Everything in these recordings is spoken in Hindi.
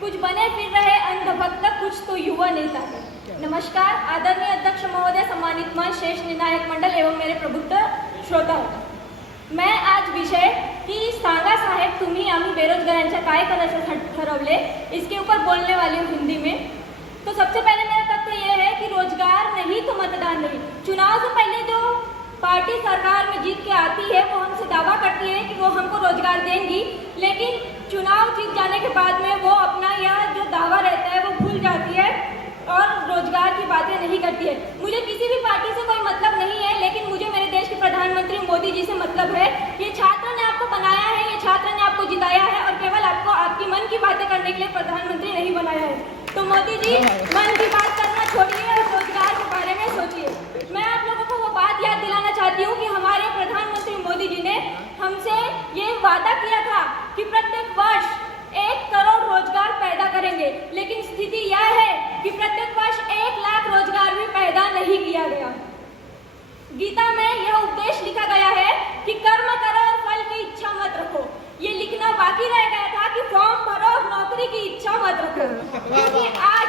कुछ बने फिर रहे अंधभक्त, कुछ तो युवा नेता है। नमस्कार आदरणीय अध्यक्ष महोदय, सम्मानित मंच, श्रेष्ठ निर्णायक मंडल एवं मेरे प्रबुद्ध श्रोता। मैं आज विषय की सांगा साहेब तुम्ही आम्ही बेरोजगारांच्या काय करायचं ठरवले इसके ऊपर बोलने वाली हूँ हिंदी में। तो सबसे पहले मेरा तथ्य यह है कि रोजगार नहीं तो मतदान नहीं। चुनाव से पहले जो पार्टी सरकार में जीत के आती है वो हमसे दावा करती है कि वो हमको रोजगार देंगी, लेकिन चुनाव जीत जाने के बाद में वो अपना यह जो दावा रहता है वो भूल जाती है और रोजगार की बातें नहीं करती है। मुझे किसी भी पार्टी से कोई मतलब नहीं है, लेकिन मुझे मेरे देश के प्रधानमंत्री मोदी जी से मतलब है। ये छात्र ने आपको बनाया है, ये छात्र ने आपको जिताया है और केवल आपको आपकी मन की बातें करने के लिए प्रधानमंत्री नहीं बनाया है। तो मोदी जी मन की बात करना छोड़िए और रोजगार के बारे में सोचिए। मैं आप लोगों को वो बात याद दिलाना चाहती हूँ कि हमारे प्रधानमंत्री मोदी जी ने हमसे ये वादा किया था कि प्रत्येक वर्ष 1 करोड़ रोजगार पैदा करेंगे, लेकिन स्थिति यह है कि प्रत्येक वर्ष 1 लाख रोजगार भी पैदा नहीं किया गया। गीता में यह उपदेश लिखा गया है कि कर्म करो और फल की इच्छा मत रखो। ये लिखना बाकी रह गया था कि फॉर्म भरो और नौकरी की इच्छा मत रखो, क्योंकि आज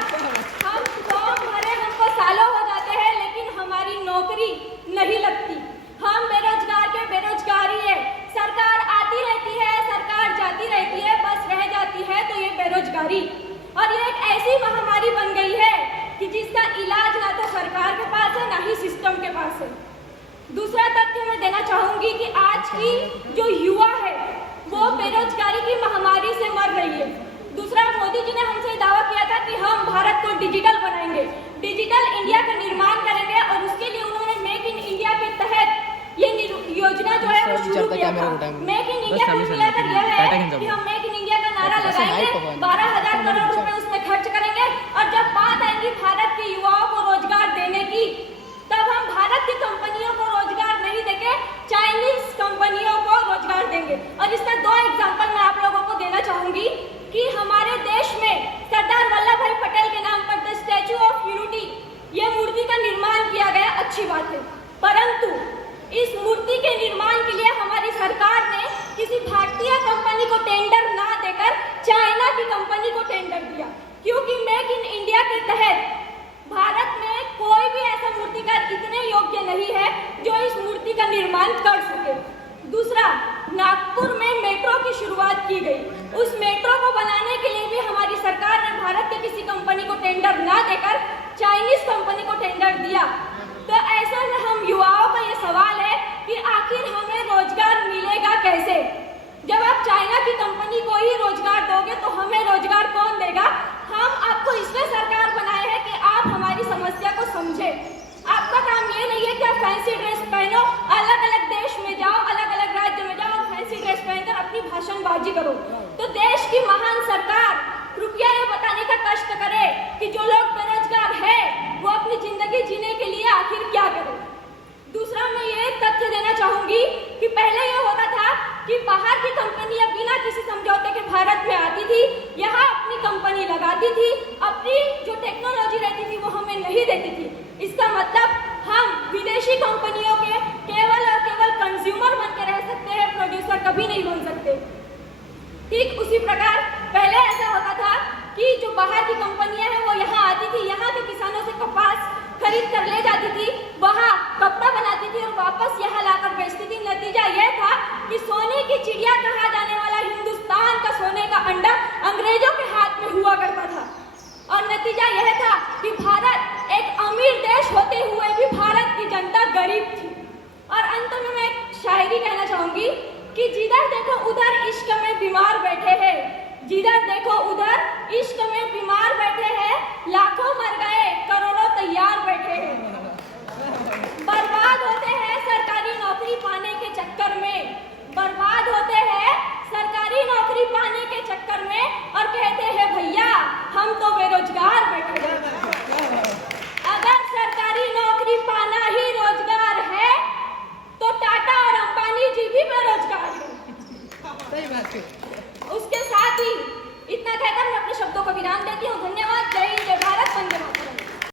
हम फॉर्म भरे हमको सालों हो जाते हैं लेकिन हमारी नौकरी नहीं लगती। हम बेरोजगार के बेरोजगारी है। सरकार आती रहती है, सरकार जाती रहती है, बस रह जाती है तो ये बेरोजगारी। और ये एक ऐसी महामारी बन गई है कि जिसका इलाज ना तो सरकार के पास है ना ही सिस्टम के पास है। दूसरा तथ्य मैं देना चाहूंगी कि आज की जो युवा है वो बेरोजगारी की महामारी से मर रही है। दूसरा, मोदी जी ने हमसे दावा किया था कि हम भारत को डिजिटल बनाएंगे, डिजिटल इंडिया का निर्माण करेंगे और उसके लिए उन्होंने मेक इन इंडिया के तहत ये योजना जो है वो शुरू किया था। मेक इन इंडिया का मिलाकर यह है कि हम मेक इन इंडिया का नारा लगाएंगे, 12,000 करोड़ रुपए उसमें खर्च करेंगे और जब बात आएगी भारत के युवाओं को रोजगार देने की, तब हम भारत की कंपनियों को रोजगार नहीं देंगे, चाइनीज कंपनियों को रोजगार देंगे। और इसका 2 एग्जाम्पल मैं आप लोगों को देना चाहूंगी कि हमारे देश में सरदार वल्लभ भाई पटेल के नाम पर द स्टैचू ऑफ यूनिटी ये मूर्ति का निर्माण किया गया, अच्छी बात है, परंतु इस मूर्ति के निर्माण के लिए हमारी सरकार ने किसी भारतीय कंपनी को टेंडर ना देकर चाइना की कंपनी को टेंडर दिया, क्योंकि मेक इन इंडिया के तहत भारत में कोई भी ऐसा मूर्तिकार इतने योग्य नहीं है जो इस मूर्ति का निर्माण कर सके। दूसरा, नागपुर में मेट्रो की शुरुआत की गई। उस मेट्रो को बनाने के लिए भी हमारी सरकार ने भारत के किसी कंपनी को टेंडर ना देकर चाइनीज कंपनी को टेंडर दिया। तो ऐसा में हम युवाओं का ये सवाल है कि आखिर हमें रोजगार मिलेगा कैसे? जब आप चाइना की कंपनी को ही रोजगार दोगे तो हमें रोजगार कौन देगा? हम आपको इसलिए सरकार बनाए हैं कि आप हमारी समस्या को समझे। आपका काम ये नहीं है कि आप फैंसी ड्रेस पहनो, अलग अलग देश में जाओ, अलग अलग राज्य में जाओ और फैंसी ड्रेस पहनकर अपनी भाषणबाजी करो। तो देश की महान सरकार कृपया ये बताने का कष्ट करे कि जो लोग बेरोजगार है वो अपनी जिंदगी जीने के लिए आखिर क्या करें। दूसरा, मैं ये तथ्य देना चाहूंगी कि पहले ये होता था कि बाहर की कंपनियां बिना किसी समझौते के भारत में आती थी, यहाँ अपनी कंपनी लगाती थी, अपनी जो टेक्नोलॉजी रहती थी वो हमें नहीं देती थी। इसका मतलब हम विदेशी कंपनियों के केवल और केवल कंज्यूमर बन के रह सकते हैं, प्रोड्यूसर कभी नहीं बन सकते। ठीक उसी प्रकार पहले ऐसा होता था कि जो बाहर की कंपनियां हैं वो यहाँ आती थी, यहाँ के किसानों से कपास खरीद कर ले जाती थी, वहाँ कपड़ा बनाती थी और वापस यहाँ लाकर बेचती थी। नतीजा यह था कि सोने की चिड़िया कहा जाने वाला हिंदुस्तान का सोने का अंडा अंग्रेजों के हाथ में हुआ करता था और नतीजा यह था कि भारत एक अमीर देश होते हुए भी भारत की जनता गरीब थी। और अंत में मैं एक शायरी कहना चाहूंगी कि जिधर देखो उधर इश्क में बीमार बैठे हैं, जिधर देखो उधर इश्क में बीमार बैठे हैं, लाखों मर गए करोड़ों तैयार बैठे हैं। बर्बाद होते हैं सरकारी नौकरी पाने के चक्कर में, बर्बाद होते हैं सरकारी नौकरी पाने के चक्कर में और कहते हैं भैया हम तो बेरोजगार बैठे हैं। अगर सरकारी नौकरी पाना ही रोजगार है तो टाटा और अंबानी जी भी बेरोजगार हैं। उसके साथ ही इतना कहकर मैं अपने शब्दों को विराम देती